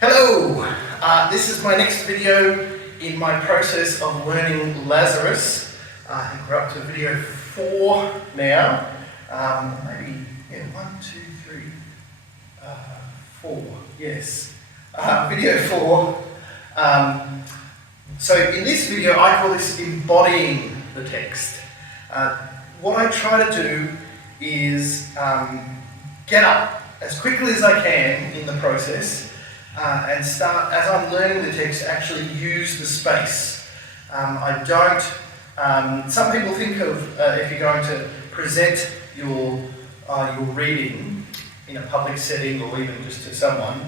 Hello! This is my next video in my process of learning Lazarus. I think we're up to video 4 now. Maybe, 4, yes. Video 4. So in this video I call this embodying the text. What I try to do is get up as quickly as I can in the process and start, as I'm learning the text, actually use the space. I don't, some people think of if you're going to present your reading in a public setting or even just to someone,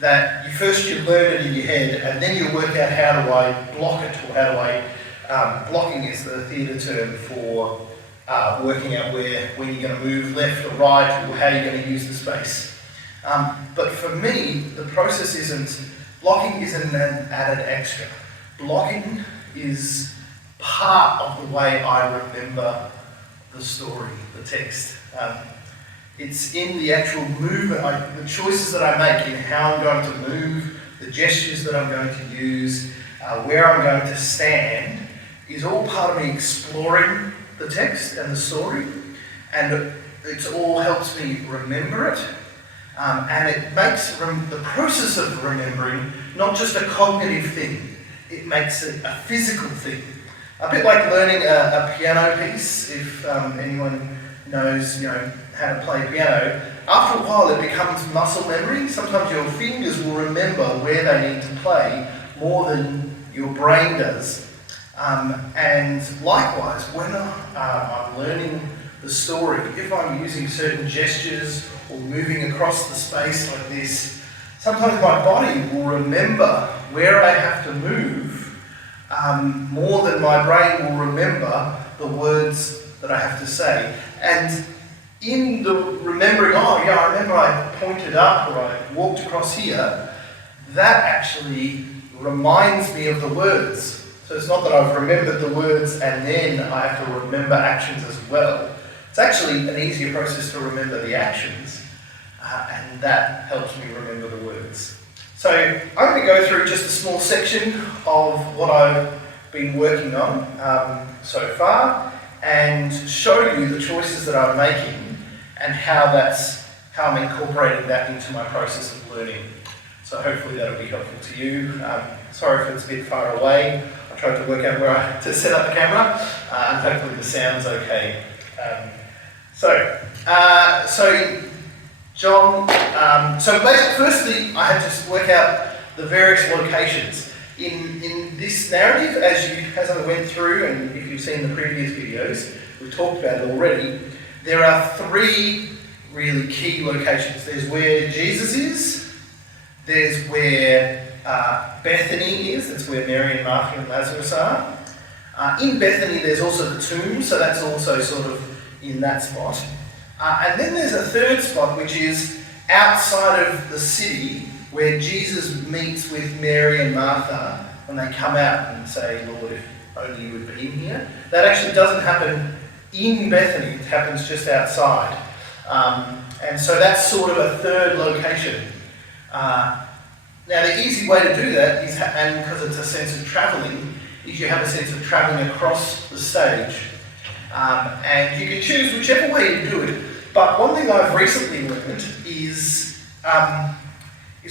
that you learn it in your head and then you work out how do I block it, or how do I, blocking is the theatre term for working out when you're going to move left or right or how you're going to use the space. But for me, the process blocking isn't an added extra. Blocking is part of the way I remember the story, the text. It's in the actual movement, the choices that I make in how I'm going to move, the gestures that I'm going to use, where I'm going to stand, is all part of me exploring the text and the story, and it all helps me remember it. And it makes the process of remembering not just a cognitive thing, it makes it a physical thing. A bit like learning a piano piece, if anyone knows how to play piano. After a while it becomes muscle memory. Sometimes your fingers will remember where they need to play more than your brain does. And likewise, when I'm learning the story, if I'm using certain gestures or moving across the space like this, sometimes my body will remember where I have to move more than my brain will remember the words that I have to say. And in the remembering, I remember I pointed up or I walked across here, that actually reminds me of the words. So it's not that I've remembered the words and then I have to remember actions as well. It's actually an easier process to remember the actions, and that helps me remember the words. So I'm going to go through just a small section of what I've been working on so far and show you the choices that I'm making and how I'm incorporating that into my process of learning. So hopefully that'll be helpful to you. Sorry if it's a bit far away. I tried to work out to set up the camera, and hopefully the sound's okay. So John, so basically, firstly, I had to work out the various locations. In this narrative, as I went through, and if you've seen the previous videos, we've talked about it already, there are 3 really key locations. There's where Jesus is, there's where Bethany is, that's where Mary and Martha and Lazarus are. In Bethany there's also the tomb, so that's also sort of in that spot. And then there's a third spot which is outside of the city where Jesus meets with Mary and Martha when they come out and say, Lord, if only you had been here. That actually doesn't happen in Bethany, it happens just outside. And so that's sort of a third location. Now the easy way to do that is, and because it's a sense of travelling, is you have a sense of travelling across the stage. And you can choose whichever way you do it. But one thing I've recently learned is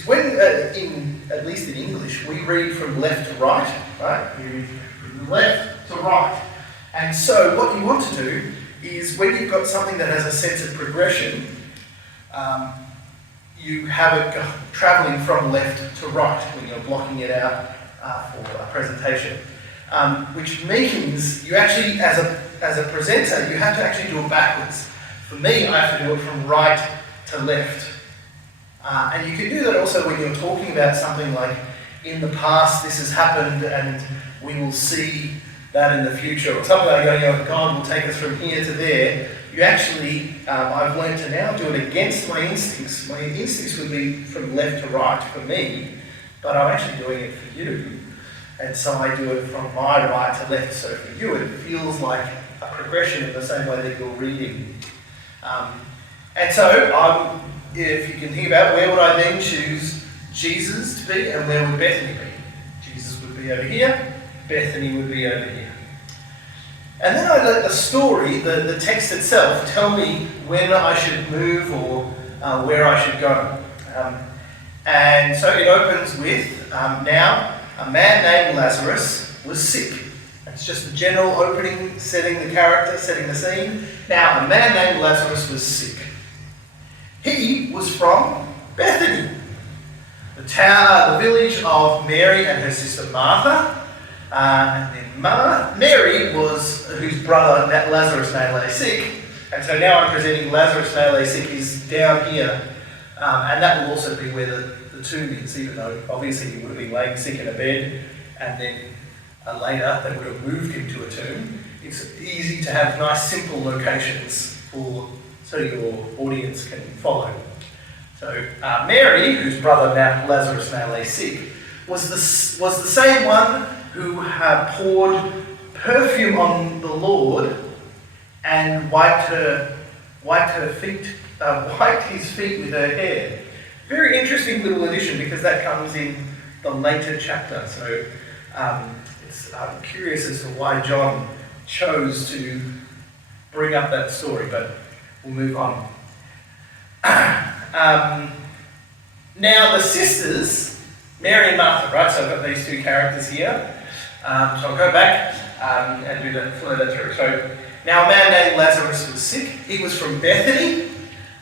when, at least in English, we read from left to right, right? You read from left to right. And so what you want to do is when you've got something that has a sense of progression, you have it travelling from left to right when you're blocking it out for a presentation. Which means you actually, as a presenter, you have to actually do it backwards. For me, I have to do it from right to left. And you can do that also when you're talking about something like, in the past this has happened and we will see that in the future, or something like that, God will take us from here to there. You actually, I've learned to now do it against my instincts. My instincts would be from left to right for me, but I'm actually doing it for you. And so I do it from my right to left. So for you, it feels like a progression in the same way that you're reading. And so, if you can think about where would I then choose Jesus to be, and where would Bethany be? Jesus would be over here, Bethany would be over here. And then I let the story, the text itself, tell me when I should move or where I should go. And so it opens with, now a man named Lazarus was sick. It's just the general opening, setting the character, setting the scene. Now a man named Lazarus was sick. He was from Bethany, the village of Mary and her sister Martha. And then Mary was whose brother Lazarus now lay sick. And so now I'm presenting Lazarus now lay sick is down here. And that will also be where the tomb is, even though obviously he would have been laying sick in a bed, and then later they would have moved him to a tomb. It's easy to have nice simple locations so your audience can follow. So Mary, whose brother Lazarus now lay sick, was the same one who had poured perfume on the Lord and wiped his feet with her hair. Very interesting little addition, because that comes in the later chapter. So I'm curious as to why John chose to bring up that story, but we'll move on. Now the sisters, Mary and Martha, right? So I've got these two characters here. So I'll go back and flow that through. So now a man named Lazarus was sick. He was from Bethany,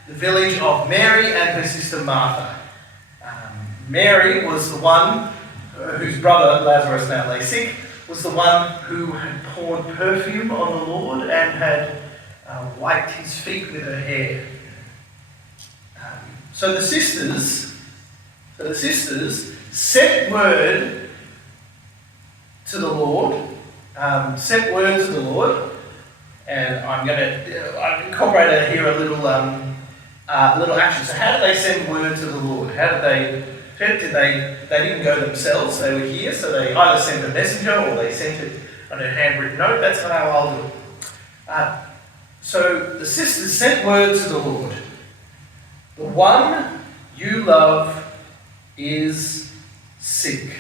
the village of Mary and her sister Martha. Mary was the one whose brother Lazarus now lay sick, was the one who had poured perfume on the Lord and had wiped his feet with her hair. So the sisters sent word to the Lord, and I've incorporated here a little action. So how did they send word to the Lord? They didn't go themselves, they were here, so they either sent a messenger or they sent it on a handwritten note. That's how I'll do it. So the sisters sent word to the Lord. The one you love is sick.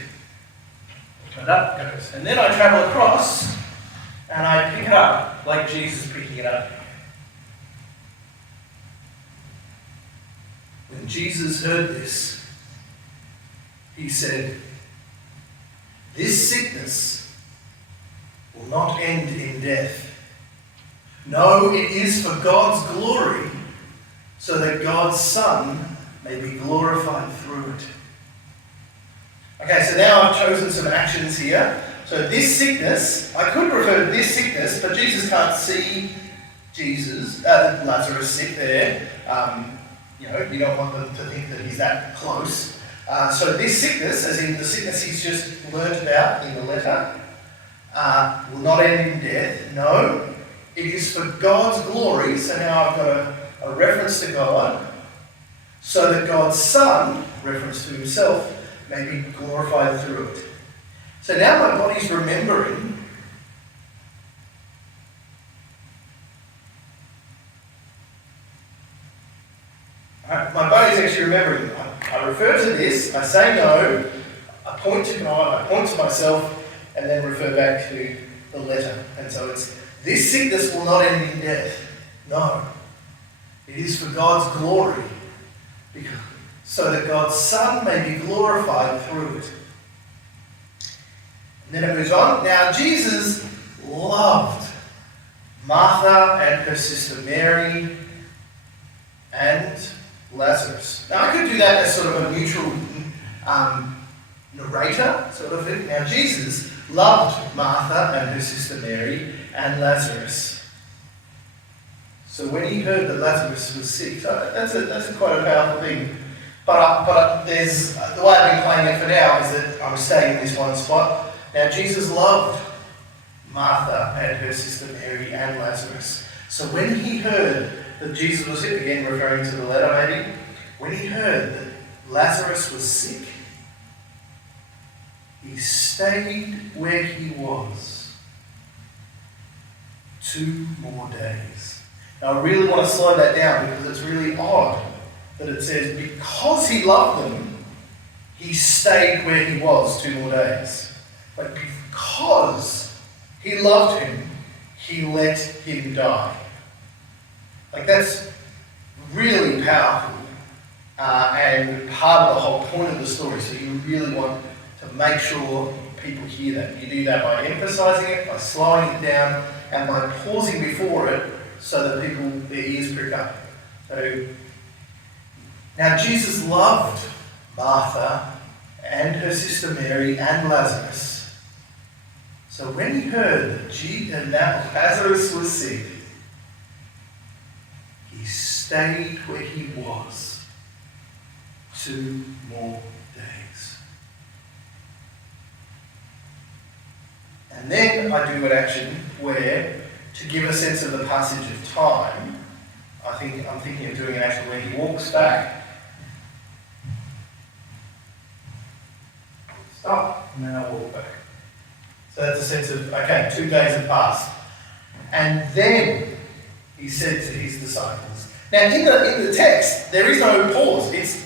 And up goes. And then I travel across and I pick it up like Jesus picking it up. When Jesus heard this, he said, "This sickness will not end in death. No, it is for God's glory, so that God's Son may be glorified through it." Okay, so now I've chosen some actions here. So this sickness, I could refer to this sickness, but Jesus can't see Lazarus sick there. You don't want them to think that he's that close. So this sickness, as in the sickness he's just learnt about in the letter, will not end in death. No, it is for God's glory. So now I've got a reference to God, so that God's Son, reference to himself, may be glorified through it. So now my body's remembering my body's actually remembering. I refer to this, I say no, I point to God, I point to myself, and then refer back to the letter. And so it's, this sickness will not end in death. No. It is for God's glory, so that God's Son may be glorified through it. And then it moves on. Now Jesus loved Martha and her sister Mary and Lazarus. Now I could do that as sort of a neutral narrator sort of thing. Now Jesus loved Martha and her sister Mary and Lazarus. So when he heard that Lazarus was sick, so that's quite a powerful thing. But there's the way I've been playing it for now is that I'm staying in this one spot. Now Jesus loved Martha and her sister Mary and Lazarus. So when he heard that Jesus was sick, again referring to the letter maybe, when he heard that Lazarus was sick, he stayed where he was 2 more days. Now I really want to slow that down because it's really odd that it says because he loved them, he stayed where he was 2 more days. But because he loved him, he let him die. Like, that's really powerful and part of the whole point of the story. So you really want to make sure people hear that. You do that by emphasizing it, by slowing it down, and by pausing before it so that their ears prick up. So now Jesus loved Martha and her sister Mary and Lazarus. So when he heard that Lazarus was sick, he stayed where he was 2 more days. And then I do an action where, to give a sense of the passage of time, I'm thinking of doing an action where he walks back. Stop, and then I'll walk back. So that's a sense of, okay, 2 days have passed. And then he said to his disciples. Now in the text, there is no pause. It's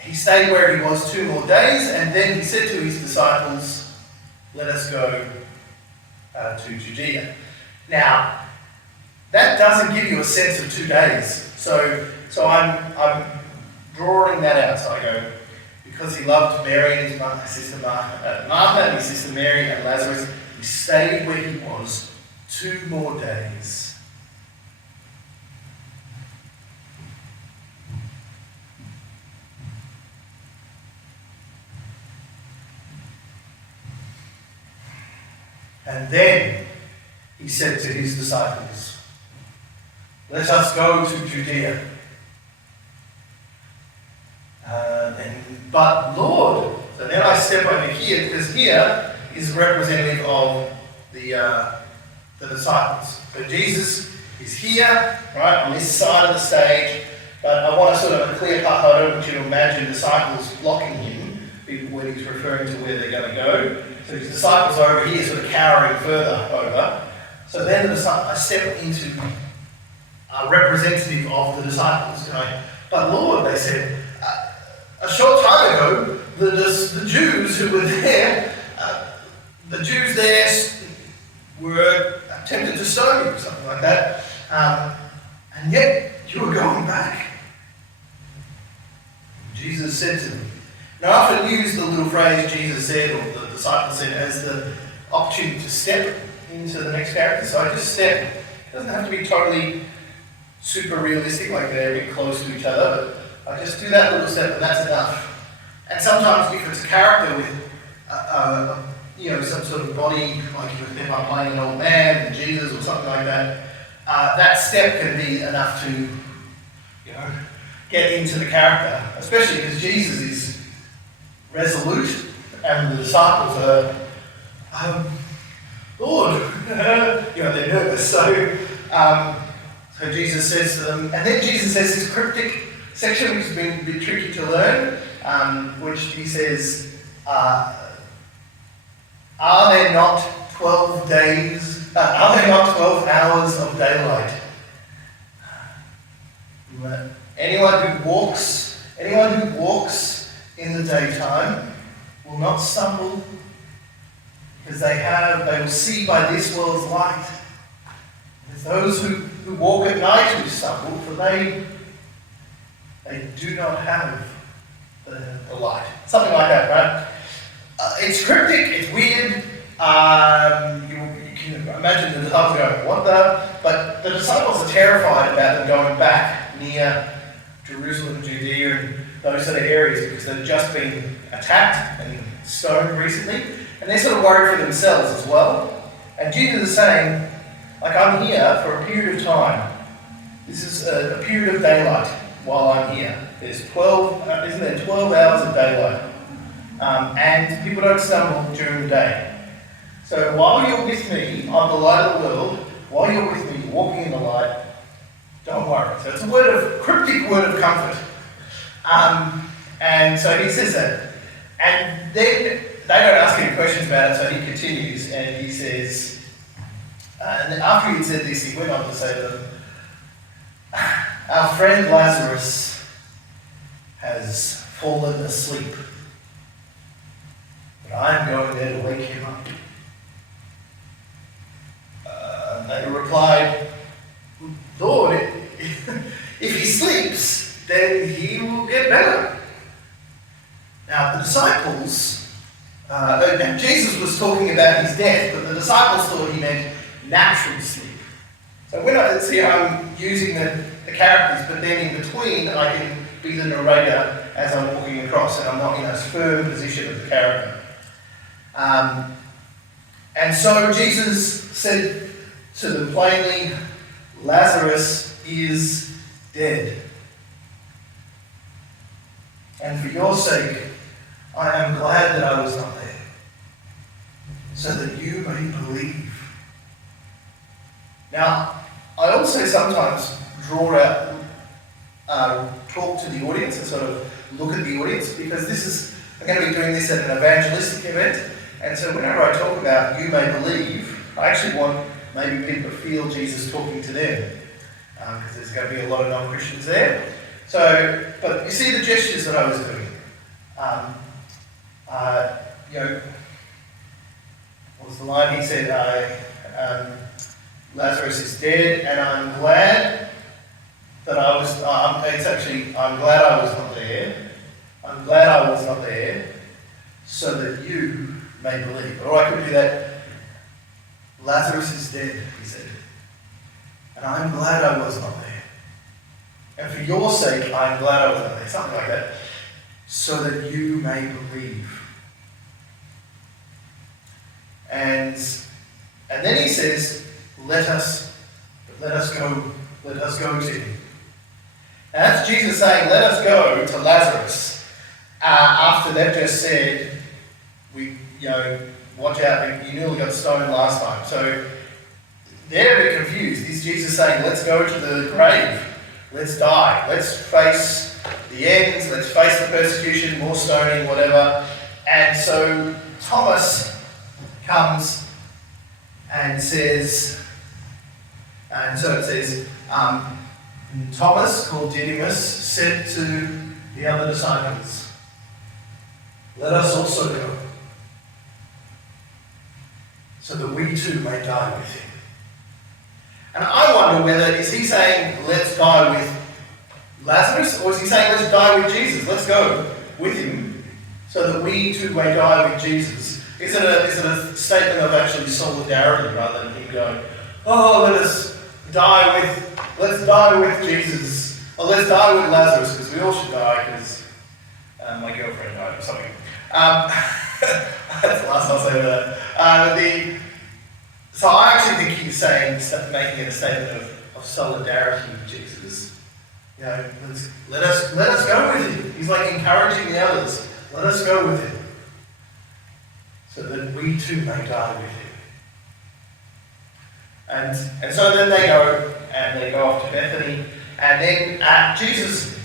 he stayed where he was 2 more days, and then he said to his disciples, let us go to Judea. Now, that doesn't give you a sense of 2 days. So I'm drawing that out. So I go, because he loved Mary and his sister Martha and his sister Mary and Lazarus, he stayed where he was 2 more days. And then he said to his disciples, let us go to Judea. But Lord, so then I step over here, because here is representative of the disciples. So Jesus is here, right, on this side of the stage, but I want to sort of a clear path. I don't want you to imagine disciples blocking him when he's referring to where they're going to go. So his disciples are over here, sort of cowering further over. So then I step into a representative of the disciples. But Lord, they said, a short time ago, the Jews who were there, the Jews there were tempted to stone you, something like that. And yet, you were going back. Jesus said to them. Now, I often use the little phrase Jesus said, or the disciples said, as the opportunity to step into the next character. So I just step. It doesn't have to be totally super realistic, like they're a bit close to each other, but I just do that little step and that's enough. And sometimes if it's a character with some sort of body, like if I'm playing an old man and Jesus or something like that, that step can be enough to get into the character, especially because Jesus is resolute and the disciples are Lord, they're nervous. So Jesus says to them, and then Jesus says this cryptic section which has been a bit tricky to learn, which he says, are there not 12 hours of daylight? Anyone who walks in the daytime will not stumble, because they will see by this world's light. It's those who walk at night who stumble, for they do not have the light. Something like that, right? It's cryptic, it's weird. You can imagine the disciples going, what the? But the disciples are terrified about them going back near Jerusalem, Judea, and those sort of areas, because they've just been attacked and stoned recently. And they're sort of worried for themselves as well. And Jesus is saying, I'm here for a period of time. This is a period of daylight while I'm here. There's 12 hours of daylight. And people don't stumble during the day. So while you're with me, I'm the light of the world. While you're with me, walking in the light, don't worry. So it's a cryptic word of comfort. And so he says that. And then they don't ask any questions about it, so he continues and he says, and then after he had said this, he went on to say to them, our friend Lazarus has fallen asleep. But I am going there to wake him up. They replied, Lord, if he sleeps, then he will get better. Now the disciples, now Jesus was talking about his death, but the disciples thought he meant natural sleep. So when I'm using the characters, but then in between I can be the narrator as I'm walking across, and I'm not in a firm position of the character. And so Jesus said to them plainly, Lazarus is dead. And for your sake, I am glad that I was not there, so that you may believe. Now, I also sometimes draw out, talk to the audience and sort of look at the audience, because I'm going to be doing this at an evangelistic event, and so whenever I talk about you may believe, I actually want maybe people to feel Jesus talking to them, because there's going to be a lot of non-Christians there. So, but you see the gestures that I was doing. What was the line? He said, Lazarus is dead, and I'm glad that I was, I'm glad I was not there. I'm glad I was not there, so that you may believe. Or I could do that. Lazarus is dead, he said, and I'm glad I was not there. And for your sake, I'm glad I was not there. Something like that. So that you may believe. And then he says, let us go to him. And that's Jesus saying, let us go to Lazarus. After they've just said, watch out, you nearly got stoned last time. So they're a bit confused. Is Jesus saying, let's go to the grave, let's die, let's face the ends, let's face the persecution, more stoning, whatever. And so Thomas comes and says, and so it says, Thomas, called Didymus, said to the other disciples, let us also go, so that we too may die with him. And I wonder whether, is he saying, let's die with Lazarus, or is he saying, let's die with Jesus? Let's go with him, so that we too may die with Jesus. Is it a statement of actually solidarity rather than him going, oh, let's die with Jesus, or let's die with Lazarus, because we all should die, because my girlfriend died or something. That's the last I'll say about that. So I actually think he's making it a statement of solidarity with Jesus. Let us go with him. He's like encouraging the others. Let us go with him, so that we too may die with him. And so then they go off to Bethany, and then Jesus,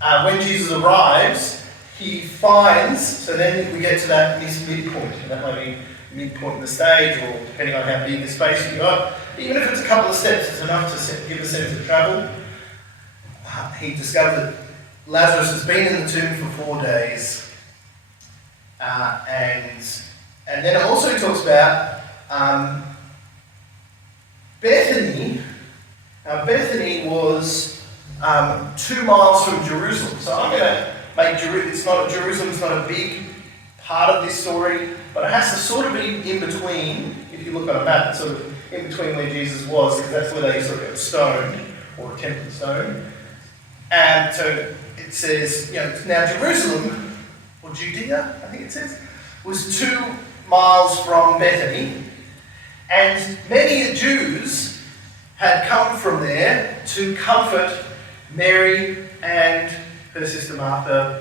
when Jesus arrives, he finds, so then we get to this midpoint, and that might be midpoint in the stage, or depending on how big the space you got. Even if it's a couple of steps, it's enough to give a sense of travel. He discovered that Lazarus has been in the tomb for 4 days, and then it also talks about Bethany. Now Bethany was 2 miles from Jerusalem, so I'm going to make Jerusalem. It's not a big part of this story, but it has to sort of be in between. If you look on a map, it's sort of in between where Jesus was, because that's where they sort of got stoned, or attempted stone. And so it says, now Jerusalem, or Judea, I think it says, was 2 miles from Bethany, and many Jews had come from there to comfort Mary and her sister Martha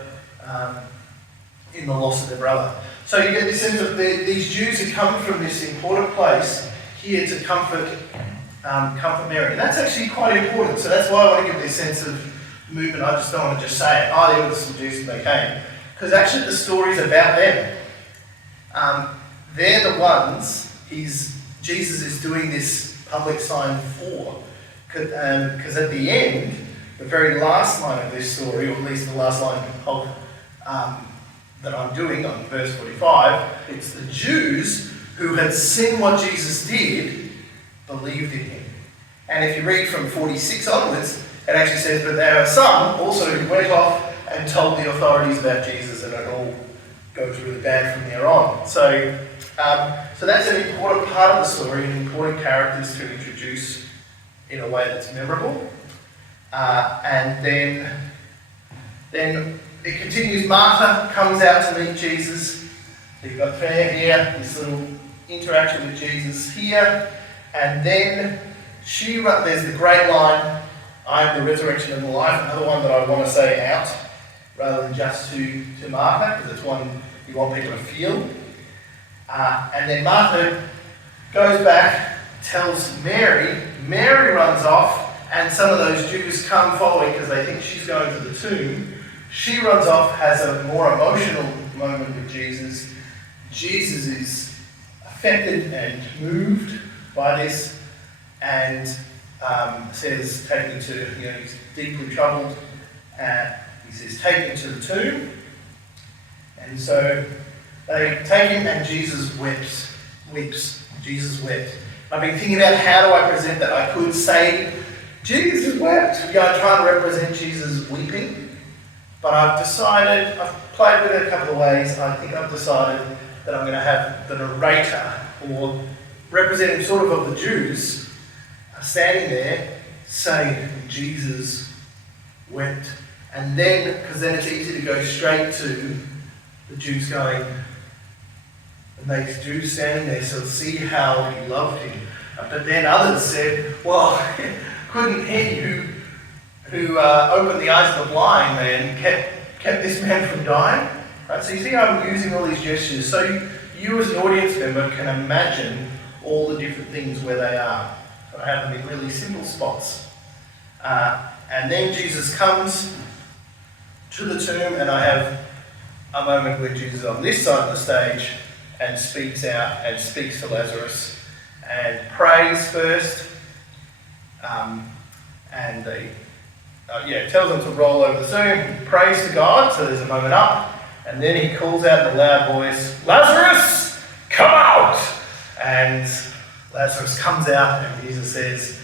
in the loss of their brother. So you get this sense of these Jews had come from this important place here to comfort Mary. And that's actually quite important. So that's why I want to give this sense of movement. I just don't want to just say it. Oh, there were some Jews and they came. Because actually the story's about them. They're the ones Jesus is doing this public sign for. Because at the end, the very last line of this story, or at least the last line of that I'm doing on verse 45, it's the Jews who had seen what Jesus did believed in him. And if you read from 46 onwards, it actually says, but there are some also who went off and told the authorities about Jesus, and it all goes really bad from there on. So that's an important part of the story, and important characters to introduce in a way that's memorable. And then it continues. Martha comes out to meet Jesus. So you've got Claire here, this little interaction with Jesus here. And then there's the great line, I am the resurrection and the life, another one that I want to say out, rather than just to Martha, because it's one you want people to feel. And then Martha goes back, tells Mary. Mary runs off, and some of those Jews come following because they think she's going to the tomb. She runs off, has a more emotional moment with Jesus. Jesus is affected and moved by this, and says, take me to, he's deeply troubled. He says, take me to the tomb. And so they take him, and Jesus weeps. Jesus wept. I've been thinking about how do I present that. I could say, Jesus wept. I'm trying to represent Jesus weeping. But I've played with it a couple of ways. I think I've decided that I'm going to have the narrator, or representative sort of the Jews, standing there saying, Jesus wept. And then, because then it's easy to go straight to the Jews going, and they Jews standing there, so see how he loved him. But then others said, well, couldn't he who opened the eyes of the blind man kept this man from dying? Right? So you see I'm using all these gestures. So you as an audience member can imagine all the different things where they are. So I have them in really simple spots. And then Jesus comes to the tomb, and I have a moment where Jesus is on this side of the stage and speaks out and speaks to Lazarus and prays first. And tells them to roll over the tomb. He prays to God, so there's a moment up. And then he calls out in a loud voice, Lazarus, come out! And Lazarus comes out, and Jesus says,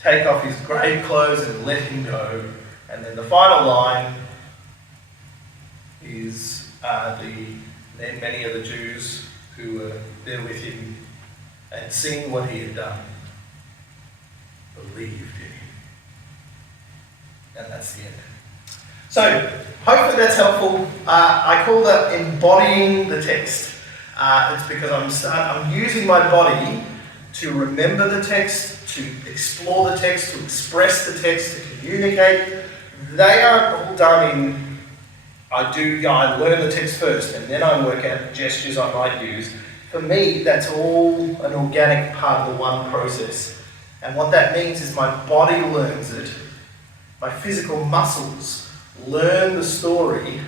take off his grave clothes and let him go. And then the final line is then many of the Jews who were there with him and seeing what he had done believed in him. And that's the end. So, hopefully that's helpful. I call that embodying the text. It's because I'm using my body to remember the text, to explore the text, to express the text, to communicate. They are all done in, I learn the text first, and then I work out gestures I might use. For me, that's all an organic part of the one process. And what that means is my body learns it, my physical muscles learn the story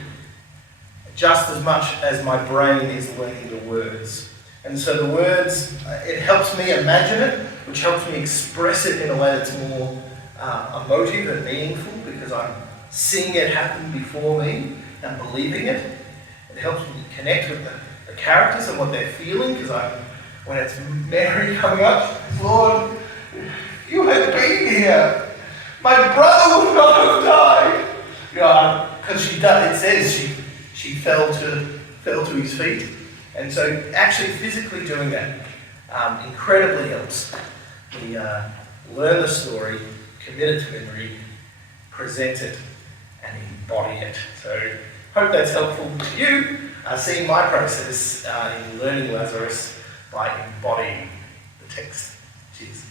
just as much as my brain is learning the words. And so the words, it helps me imagine it, which helps me express it in a way that's more emotive and meaningful, because I'm seeing it happen before me and believing it. It helps me connect with the characters and what they're feeling, because when it's Mary coming up, Lord, you had been here. My brother would not have died. Because it says she fell to his feet. And so actually physically doing that incredibly helps me learn the story, commit it to memory, present it, and embody it. So hope that's helpful to you, seeing my process in learning Lazarus by embodying the text. Cheers.